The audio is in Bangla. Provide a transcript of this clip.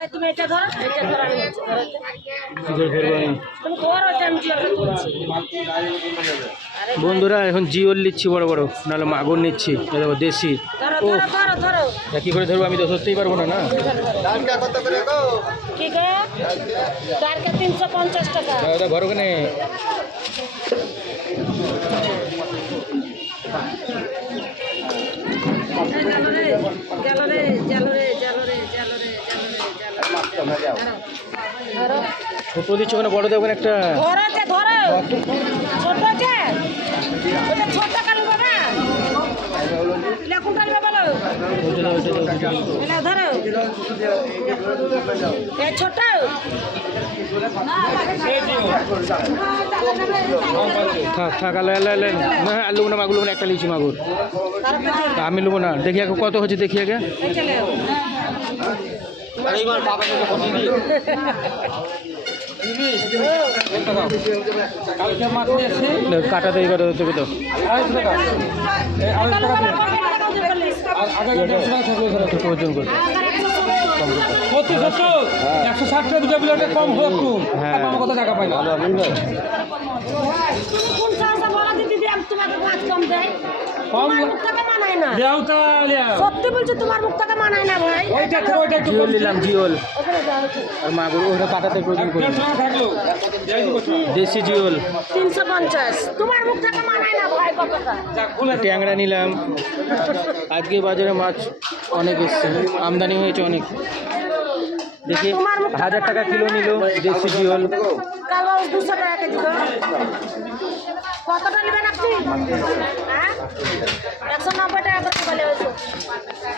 তুমি এটা ধরো, এটা ধরো, আমি নিচ্ছি, ধরো এটা। তুমি ধরো এটা, আমি একটা তুলছি। আরে বন্ধুরা এখন জিওল নিচ্ছি বড় বড়, নাহলে মাগুর নিচ্ছি। এই দেখো দেশি। ধরো ও ধরো ধরো ধরো। কি করে ধরবো আমি তো ধরতেই পারবো না। না কি গো? টার্গেট 350 টাকা। দাদা ঘর ওখানে গেল রে, গেল রে, গেল রে, গেল রে, ধরো ছোট দিচ্ছ ওখানে, বড় দেবেন একটা। ধরো যে ধরো, ছোট যে ওটা ছোট কাটবো না, লেখুন কাটবে বলো, এটা ধরো এ ছোট। থাক থাক আলো এলো এলো না, আর লুবো না মাগুর, লুবো না, একটা লিচি মাগুর। তা আমি লুবো না, দেখি আগে কত হচ্ছে, দেখি আগে। কাটা দেই কত তুমি তো ছোট ওজন করতে। 160 টাকা দুটো প্লেটে কম হোক হ্যাঁ। কত টাকা পাই না কোন সাহসে বলা দিদি আমি তোমাকে কাজ কম দেয়? তোমার মুখ থেকে মানায় না। সত্যি বলছি, তোমার মুখ থেকে মানায় না ভাই। ওইটা একটু জিওল নিলাম, জিওল ওখানে যাও একটু। আর মাগুর ওটা কাটাতে প্রয়োজন করি। থাকলো দেশি জিওল 350 তোমার মুখ থেকে মানায় না ভাই কতটা। ট্যাংরা নিলাম। আজকে বাজারে মাছ অনেক এসছে, আমদানি হয়েছে অনেক। দেখি 1000 টাকা কিলো নিল দেশি জিওল। কালো 200 টাকা কেজি তো। কতটা নেবেন আপনি? হ্যাঁ 190 টাকা করে বলে হয়েছে।